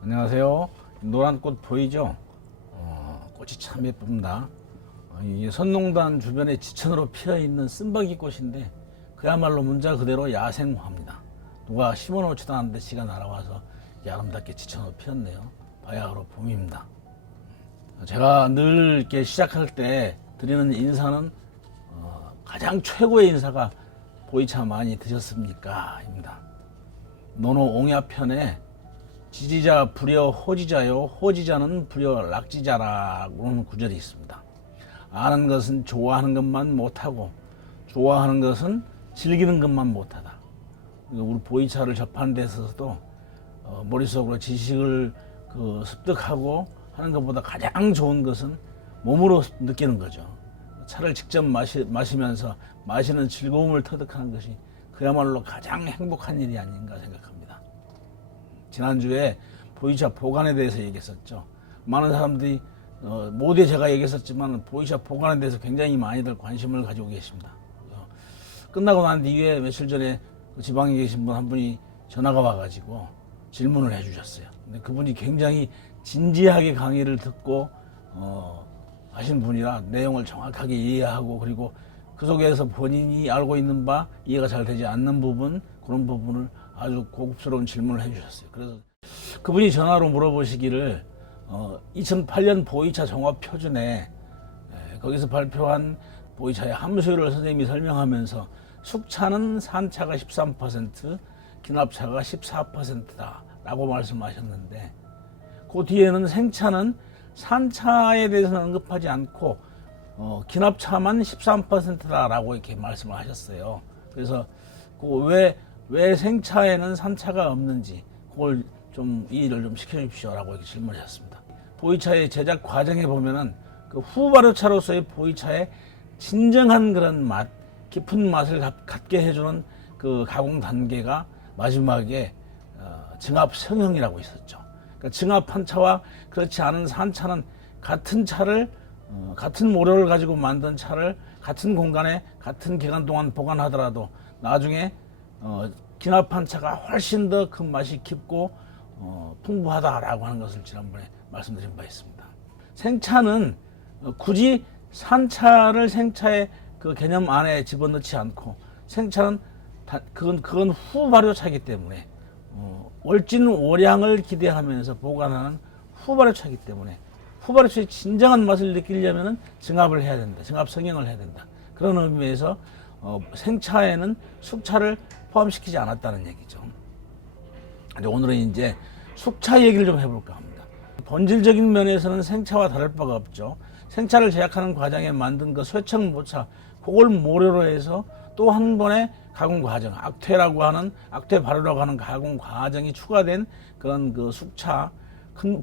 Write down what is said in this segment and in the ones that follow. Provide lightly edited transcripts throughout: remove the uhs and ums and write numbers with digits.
안녕하세요. 노란 꽃 보이죠? 꽃이 참 예쁩니다. 이게 선농단 주변에 지천으로 피어있는 쓴바귀 꽃인데 그야말로 문자 그대로 야생화입니다. 누가 심어놓지도 않았는데 지가 날아와서 아름답게 지천으로 피었네요. 바야흐로 봄입니다. 제가 늘 이렇게 시작할 때 드리는 인사는 가장 최고의 인사가 보이차 많이 드셨습니까? 입니다. 논어옹야편에 지지자 불여 호지자요, 호지자는 불여 락지자라고는 구절이 있습니다. 아는 것은 좋아하는 것만 못하고 좋아하는 것은 즐기는 것만 못하다. 우리 보이차를 접하는 데 있어서도 머릿속으로 지식을 습득하고 하는 것보다 가장 좋은 것은 몸으로 느끼는 거죠. 차를 직접 마시면서 마시는 즐거움을 터득하는 것이 그야말로 가장 행복한 일이 아닌가 생각합니다. 지난주에 보이차 보관에 대해서 얘기했었죠. 많은 사람들이 모두에 제가 얘기했었지만 보이차 보관에 대해서 굉장히 많이들 관심을 가지고 계십니다. 끝나고 난 뒤에 며칠 전에 지방에 계신 분 한 분이 전화가 와가지고 질문을 해주셨어요. 근데 그분이 굉장히 진지하게 강의를 듣고 하신 분이라 내용을 정확하게 이해하고 그리고 그 속에서 본인이 알고 있는 바 이해가 잘 되지 않는 부분, 그런 부분을 아주 고급스러운 질문을 해주셨어요. 그래서 그분이 전화로 물어보시기를 2008년 보이차 종합표준에 거기서 발표한 보이차의 함수율을 선생님이 설명하면서 숙차는 산차가 13%, 기납차가 14%다 라고 말씀하셨는데 그 뒤에는 생차는 산차에 대해서는 언급하지 않고 기납차만 13%다라고 이렇게 말씀을 하셨어요. 그래서 왜 생차에는 산차가 없는지 그걸 좀 이해를 좀 시켜주십시오라고 이렇게 질문하셨습니다. 보이차의 제작 과정에 보면은 그 후발효차로서의 보이차의 진정한 그런 맛, 깊은 맛을 갖게 해주는 그 가공 단계가 마지막에 증압 성형이라고 있었죠. 그러니까 증압한 차와 그렇지 않은 산차는 같은 차를 같은 모료를 가지고 만든 차를 같은 공간에 같은 기간 동안 보관하더라도 나중에 기납한 차가 훨씬 더 그 맛이 깊고 풍부하다라고 하는 것을 지난번에 말씀드린 바 있습니다. 생차는 굳이 산차를 생차의 그 개념 안에 집어넣지 않고 생차는 그건 후발효차이기 때문에 월진월양을 기대하면서 보관하는 후발효차이기 때문에 후발효차의 진정한 맛을 느끼려면 증압을 해야 된다. 증압 성형을 해야 된다. 그런 의미에서 생차에는 숙차를 포함시키지 않았다는 얘기죠. 오늘은 이제 숙차 얘기를 좀 해볼까 합니다. 본질적인 면에서는 생차와 다를 바가 없죠. 생차를 제작하는 과정에 만든 그 쇠청 모차, 그걸 모료로 해서 또 한 번의 가공 과정, 악퇴라고 하는, 악퇴 발효라고 하는 가공 과정이 추가된 그런 그 숙차,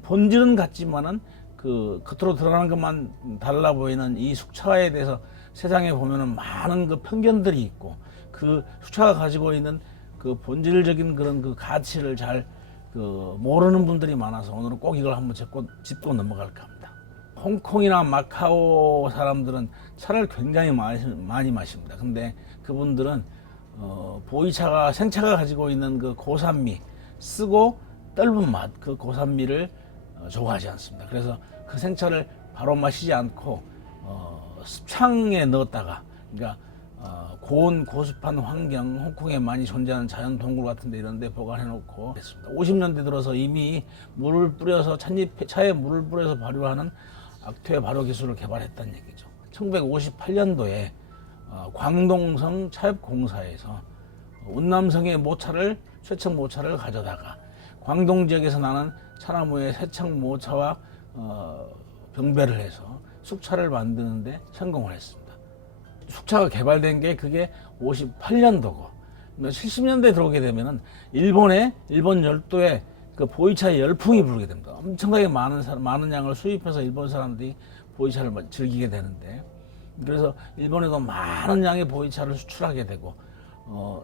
본질은 같지만은 그 겉으로 드러나는 것만 달라 보이는 이 숙차에 대해서 세상에 보면은 많은 그 편견들이 있고 그 숙차가 가지고 있는 그 본질적인 그런 그 가치를 잘 모르는 분들이 많아서 오늘은 꼭 이걸 한번 짚고 넘어갈까 합니다. 홍콩이나 마카오 사람들은 차를 굉장히 많이 마십니다. 근데 그분들은 보이차가 생차가 가지고 있는 그 고산미, 쓰고 떫은 맛, 그 고산미를 좋아하지 않습니다. 그래서 그 생차를 바로 마시지 않고 습창에 넣었다가, 그러니까 고온 고습한 환경, 홍콩에 많이 존재하는 자연 동굴 같은 데 이런 데 보관해 놓고 했습니다. 50년대 들어서 이미 물을 뿌려서 차에 물을 뿌려서 발효하는 악퇴 발효 기술을 개발했다는 얘기죠. 1958년도에 광동성 차협공사에서 운남성의 모차를, 쇠청 모차를 가져다가 광동 지역에서 나는 차나무의 쇠청 모차와 병배를 해서 숙차를 만드는데 성공을 했습니다. 숙차가 개발된 게 그게 58년도고 70년대에 들어오게 되면은 일본 열도에 그 보이차의 열풍이 불게 됩니다. 엄청나게 많은 양을 수입해서 일본 사람들이 보이차를 즐기게 되는데, 그래서 일본에도 많은 양의 보이차를 수출하게 되고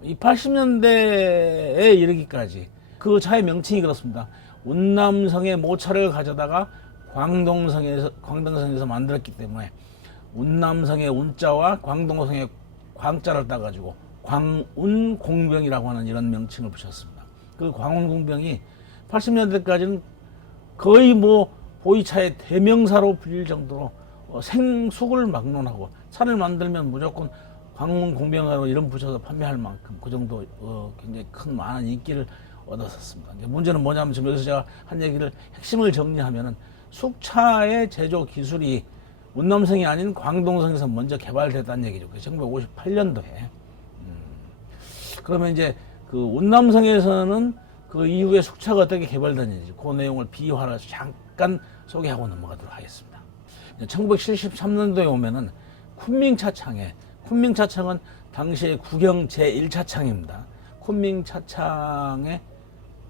이 80년대에 이르기까지 그 차의 명칭이 그렇습니다. 운남성의 모차를 가져다가 광동성에서 만들었기 때문에 운남성의 운자와 광동성의 광자를 따가지고 광운공병이라고 하는 이런 명칭을 붙였습니다. 그 광운공병이 80년대까지는 거의 뭐 보이차의 대명사로 불릴 정도로 생숙을 막론하고 차를 만들면 무조건 광문 공병하로 이름 붙여서 판매할 만큼 그 정도 굉장히 큰 많은 인기를 얻었었습니다. 이제 문제는 뭐냐면 지금 여기서 제가 한 얘기를 핵심을 정리하면은 숙차의 제조 기술이 운남성이 아닌 광동성에서 먼저 개발됐다는 얘기죠. 1958년도에. 그러면 이제 그 운남성에서는 그 이후에 숙차가 어떻게 개발됐는지 그 내용을 비화를 잠깐 소개하고 넘어가도록 하겠습니다. 1973년도에 오면은 쿤밍차창은 당시의 국영 제1차창입니다. 쿤밍차창의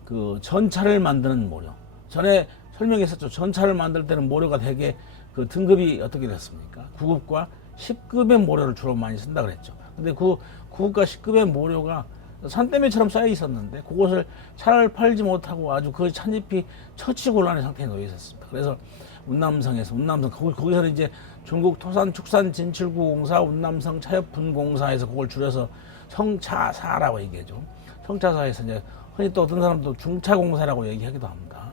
그 전차를 만드는 모료. 전에 설명했었죠. 전차를 만들 때는 모료가 되게 그 등급이 어떻게 됐습니까? 9급과 10급의 모료를 주로 많이 쓴다 그랬죠. 근데 그 9급과 10급의 모료가 산더미처럼 쌓여 있었는데 그것을 차를 팔지 못하고 아주 그 찻잎이 처치곤란한 상태에 놓여 있었습니다. 그래서 거기서 이제 중국 토산축산진출구공사 운남성 차협분공사에서 그걸 줄여서 성차사라고 얘기하죠. 성차사에서 이제 흔히 또 어떤 사람도 중차공사라고 얘기하기도 합니다.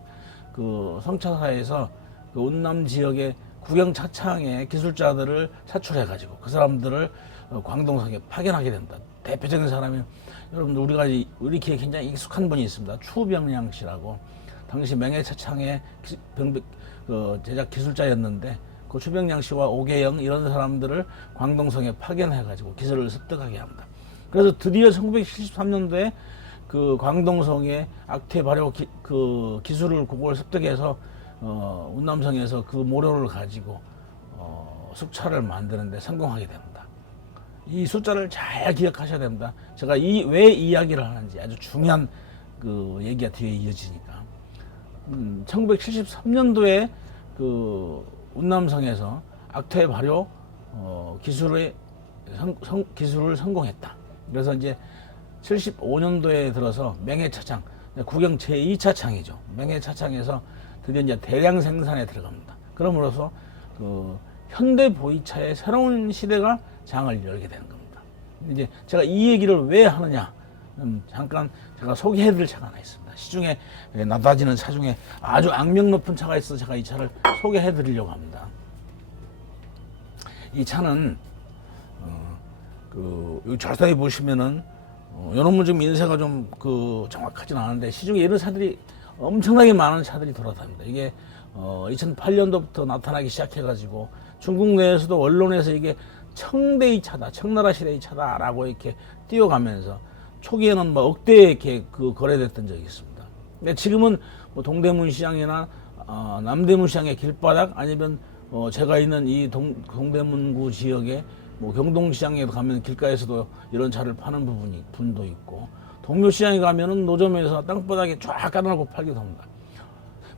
그 성차사에서 그 운남 지역의 국영차창의 기술자들을 차출해가지고 그 사람들을 광동성에 파견하게 된다. 대표적인 사람이 여러분들 우리 기에 굉장히 익숙한 분이 있습니다. 추병량 씨라고 당시 명예차창의 제작 기술자였는데 그 추병량 씨와 오계영 이런 사람들을 광동성에 파견해가지고 기술을 습득하게 합니다. 그래서 드디어 1973년도에 그 광동성의 악태 발효 기술을 그걸 습득해서 운남성에서 그 모료를 가지고 숙차를 만드는데 성공하게 됩니다. 이 숫자를 잘 기억하셔야 됩니다. 제가 왜 이야기를 하는지 아주 중요한 그 얘기가 뒤에 이어지니까. 1973년도에 그 운남성에서 악태 발효 기술을 성공했다. 그래서 이제 75년도에 들어서 명예차창, 국영 제2차창이죠. 명예차창에서 드디어 이제 대량 생산에 들어갑니다. 그럼으로써 그 현대 보이차의 새로운 시대가 장을 열게 되는 겁니다. 이제 제가 이 얘기를 왜 하느냐, 잠깐 제가 소개해드릴 차가 하나 있습니다. 시중에 나다지는 차 중에 아주 악명 높은 차가 있어서 제가 이 차를 소개해드리려고 합니다. 이 차는 여기 자세히 보시면은 여러분 지금 인쇄가 좀 정확하진 않은데 시중에 이런 차들이 엄청나게 많은 차들이 돌아다닙니다. 이게 2008년도부터 나타나기 시작해가지고 중국 내에서도 언론에서 이게 청대의 차다, 청나라 시대의 차다라고 이렇게 띄워가면서 초기에는 뭐 억대에 이렇게 거래됐던 적이 있습니다. 근데 지금은 뭐 동대문 시장이나 남대문 시장의 길바닥 아니면 제가 있는 이 동대문구 지역에 뭐 경동시장에 가면 길가에서도 이런 차를 파는 분도 있고 동묘시장에 가면은 노점에서 땅바닥에 쫙 깔아놓고 팔기도 합니다.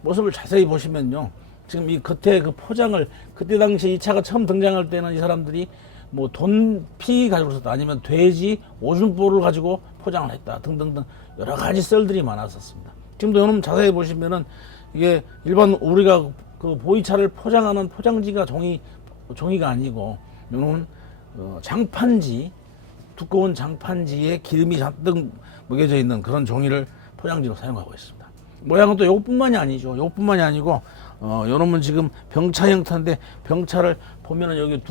모습을 자세히 보시면요. 지금 이 겉에 그 포장을 그때 당시 이 차가 처음 등장할 때는 이 사람들이 뭐 돈피 가지고 썼다 아니면 돼지 오줌볼을 가지고 포장을 했다 등등등 여러 가지 썰들이 많았었습니다. 지금도 여러분 자세히 보시면은 이게 일반 우리가 그 보이차를 포장하는 포장지가 종이가 아니고 이런 장판지 두꺼운 장판지에 기름이 잔뜩 먹여져 있는 그런 종이를 포장지로 사용하고 있습니다. 모양은 또 요것뿐만이 아니죠. 요것뿐만이 아니고 요놈은 지금 병차 형태인데 병차를 보면은 여기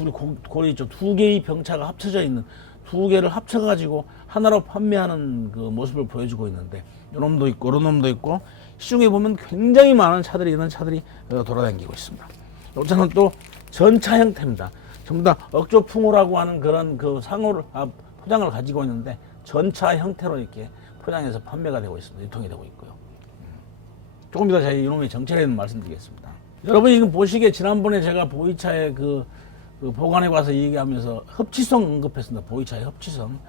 고리 있죠. 두 개의 병차가 합쳐져 있는 두 개를 합쳐가지고 하나로 판매하는 그 모습을 보여주고 있는데 요놈도 있고 요런 놈도 있고 시중에 보면 굉장히 많은 차들이 이런 차들이 돌아다니고 있습니다. 이 차는 또 전차 형태입니다. 전부 다 억조풍호라고 하는 그런 포장을 가지고 있는데 전차 형태로 이렇게 포장해서 판매가 되고 있습니다. 유통이 되고 있고요. 조금 이따 제가 이놈의 정체에 대해서 말씀드리겠습니다. 여러분이 지금 보시기에 지난번에 제가 보이차의 그 보관에 가서 얘기하면서 흡치성 언급했습니다. 보이차의 흡치성.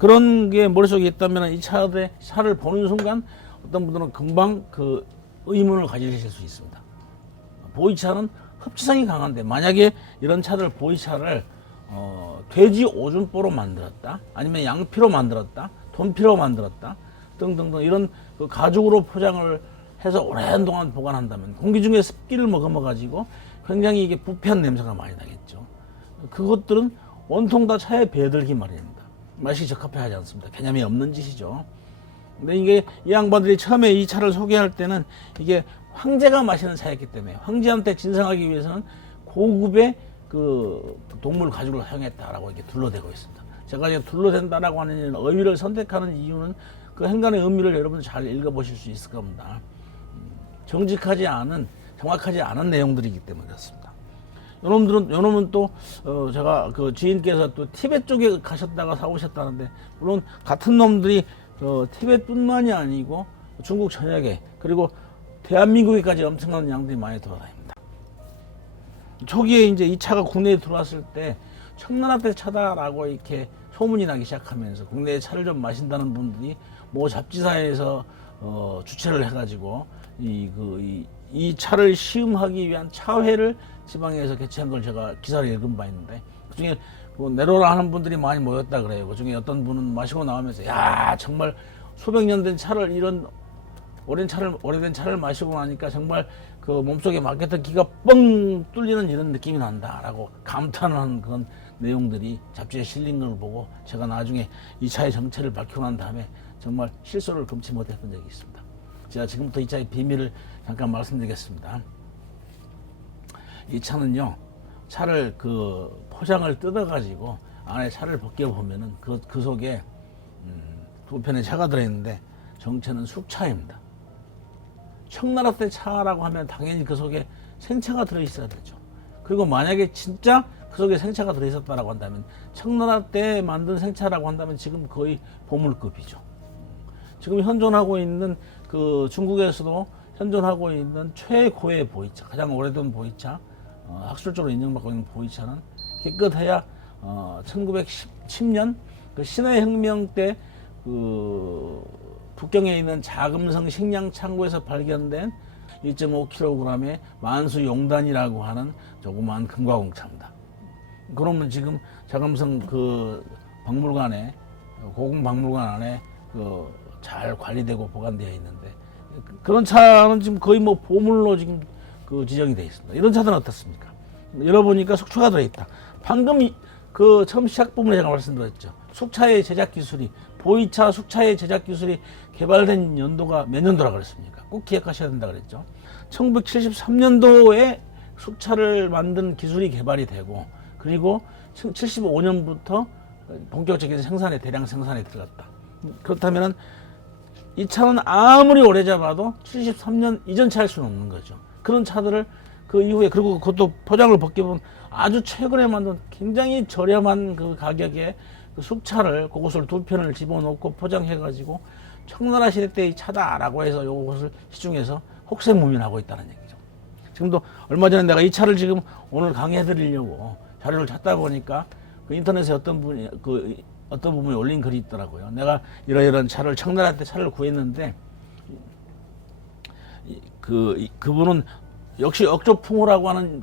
그런 게 머릿속에 있다면 이 차를 보는 순간 어떤 분들은 금방 그 의문을 가지실 수 있습니다. 보이차는 흡치성이 강한데 만약에 이런 차를 보이차를 돼지 오줌보로 만들었다 아니면 양피로 만들었다 돈피로 만들었다 등등등 이런 그 가죽으로 포장을 해서 오랜 동안 보관한다면 공기 중에 습기를 머금어가지고 굉장히 이게 부패한 냄새가 많이 나겠죠. 그것들은 온통 다 차에 배들기 마련입니다. 맛이 적합하지 않습니다. 개념이 없는 짓이죠. 근데 이게 이 양반들이 처음에 이 차를 소개할 때는 이게 황제가 마시는 차였기 때문에 황제한테 진상하기 위해서는 고급의 그 동물 가죽을 사용했다라고 이렇게 둘러대고 있습니다. 제가 이제 둘러댄다라고 하는 의미를 선택하는 이유는 그 행간의 의미를 여러분 잘 읽어보실 수 있을 겁니다. 정직하지 않은, 정확하지 않은 내용들이기 때문에 그렇습니다. 요놈은 또, 제가 그 지인께서 또 티베트 쪽에 가셨다가 사오셨다는데, 물론 같은 놈들이, 티베트뿐만이 아니고 중국 전역에, 그리고 대한민국에까지 엄청난 양들이 많이 돌아다닙니다. 초기에 이제 이 차가 국내에 들어왔을 때, 청나라때 차다라고 이렇게 소문이 나기 시작하면서 국내에 차를 좀 마신다는 분들이 뭐 잡지사에서 주최를 해가지고 이 차를 시음하기 위한 차회를 지방에서 개최한 걸 제가 기사를 읽은 바 있는데, 그중에 내로라 하는 분들이 많이 모였다 그래요. 그중에 어떤 분은 마시고 나오면서 야 정말 수백 년 된 차를, 이런 오래된 차를 마시고 나니까 정말 그 몸속에 막혔던 기가 뻥 뚫리는 이런 느낌이 난다라고 감탄하는 그런 내용들이 잡지에 실린 걸 보고 제가 나중에 이 차의 정체를 밝히고 난 다음에 정말 실소를 금치 못했던 적이 있습니다. 제가 지금부터 이 차의 비밀을 잠깐 말씀드리겠습니다. 이 차는요, 차를 그 포장을 뜯어가지고 안에 차를 벗겨보면은 그 속에 두 편의 차가 들어있는데 정체는 숙차입니다. 청나라 때 차라고 하면 당연히 그 속에 생차가 들어있어야 되죠. 그리고 만약에 진짜 그 속에 생차가 들어있었다라고 한다면, 청나라 때 만든 생차라고 한다면 지금 거의 보물급이죠. 지금 현존하고 있는 그 중국에서도 현존하고 있는 최고의 보이차, 가장 오래된 보이차, 학술적으로 인정받고 있는 보이차는 기껏해야 1910년 그 신해혁명 때 그 북경에 있는 자금성 식량 창고에서 발견된 1.5kg의 만수용단이라고 하는 조그마한 금과공차입니다. 그러면 지금 자금성 그 박물관에, 고궁박물관 안에 잘 관리되고 보관되어 있는데, 그런 차는 지금 거의 뭐 보물로 지금 그 지정이 되어 있습니다. 이런 차들은 어떻습니까? 열어보니까 숙차가 들어있다. 방금 그 처음 시작 부분에 제가 말씀드렸죠. 숙차의 제작 기술이, 보이차 숙차의 제작 기술이 개발된 연도가 몇 년도라 그랬습니까? 꼭 기억하셔야 된다 그랬죠. 1973년도에 숙차를 만든 기술이 개발이 되고, 그리고 75년부터 본격적인 생산에, 대량 생산에 들어갔다. 그렇다면 이 차는 아무리 오래 잡아도 73년 이전 차일 수는 없는 거죠. 그런 차들을 그 이후에, 그리고 그것도 포장을 벗겨보면 아주 최근에 만든 굉장히 저렴한 그 가격에 그 숙차를, 그것을 두 편을 집어넣고 포장해가지고 청나라 시대 때의 차다라고 해서 이것을 시중에서 혹세무민하고 있다는 얘기죠. 지금도 얼마 전에 내가 이 차를 지금 오늘 강의해드리려고 자료를 찾다 보니까 그 인터넷에 어떤 부분이 올린 글이 있더라고요. 내가 이런 차를, 청나라 때 차를 구했는데, 그분은 역시 억조풍호라고 하는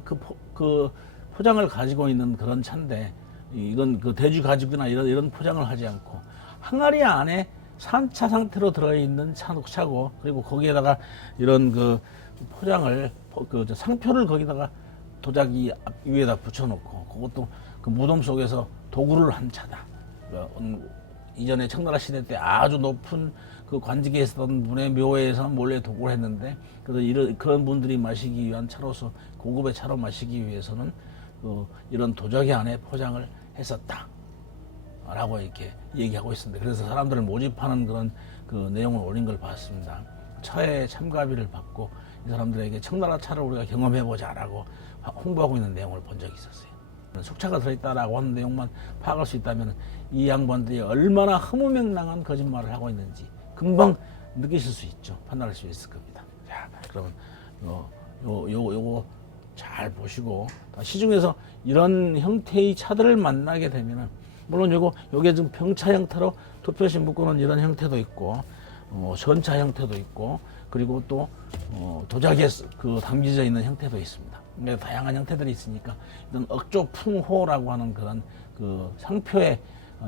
그 포장을 가지고 있는 그런 차인데, 이건 그 대주 가죽이나 이런 포장을 하지 않고 항아리 안에 산차 상태로 들어있는 차고, 그리고 거기에다가 이런 그 포장을, 상표를 거기다가 도자기 위에다 붙여놓고, 그것도 그 무덤 속에서 도구를 한 차다. 이전에 청나라 시대 때 아주 높은 그 관직에 있었던 분의 묘에서 몰래 도구를 했는데, 그래서 그런 분들이 마시기 위한 차로서, 고급의 차로 마시기 위해서는 이런 도자기 안에 포장을 했었다 라고 이렇게 얘기하고 있습니다. 그래서 사람들을 모집하는 그런 그 내용을 올린 걸 봤습니다. 차에 참가비를 받고 이 사람들에게 청나라 차를 우리가 경험해보자 라고 홍보하고 있는 내용을 본 적이 있었어요. 숙차가 들어있다라고 하는 내용만 파악할 수 있다면 이 양반들이 얼마나 허무맹랑한 거짓말을 하고 있는지 금방 느끼실 수 있죠. 판단할 수 있을 겁니다. 자, 그러면 요거 잘 보시고, 시중에서 이런 형태의 차들을 만나게 되면은, 물론 요게 지금 병차 형태로 두 표씩 묶어놓은 이런 형태도 있고, 전차 형태도 있고, 그리고 또 도자기에 담겨져 있는 형태도 있습니다. 그러니까 다양한 형태들이 있으니까 이런 억조풍호라고 하는 그런 그 상표에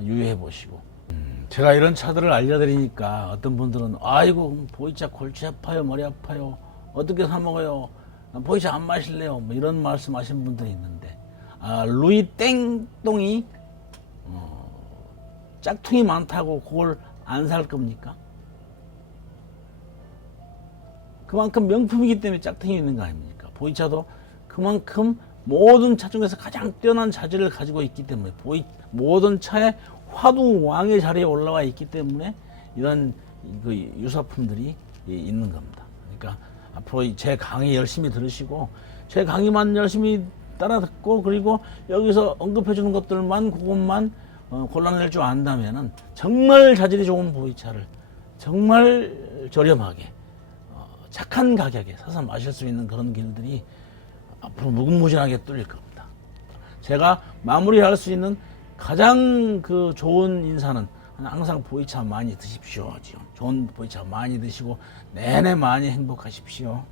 유의해 보시고, 제가 이런 차들을 알려드리니까 어떤 분들은 아이고 보이차 골치 아파요, 머리 아파요, 어떻게 사 먹어요, 보이차 안 마실래요, 뭐 이런 말씀하신 분들이 있는데, 루이 땡똥이 짝퉁이 많다고 그걸 안 살 겁니까? 그만큼 명품이기 때문에 짝퉁이 있는 거 아닙니까? 보이차도 그만큼 모든 차 중에서 가장 뛰어난 자질을 가지고 있기 때문에 모든 차에 화두 왕의 자리에 올라와 있기 때문에 이런 그 유사품들이 있는 겁니다. 그러니까 앞으로 제 강의 열심히 들으시고 제 강의만 열심히 따라 듣고 그리고 여기서 언급해 주는 것들만 그것만 골라낼 줄 안다면은 정말 자질이 좋은 보이차를 정말 저렴하게 착한 가격에 사서 마실 수 있는 그런 길들이 앞으로 무궁무진하게 뚫릴 겁니다. 제가 마무리할 수 있는 가장 그 좋은 인사는 항상 보이차 많이 드십시오. 좋은 보이차 많이 드시고 내내 많이 행복하십시오.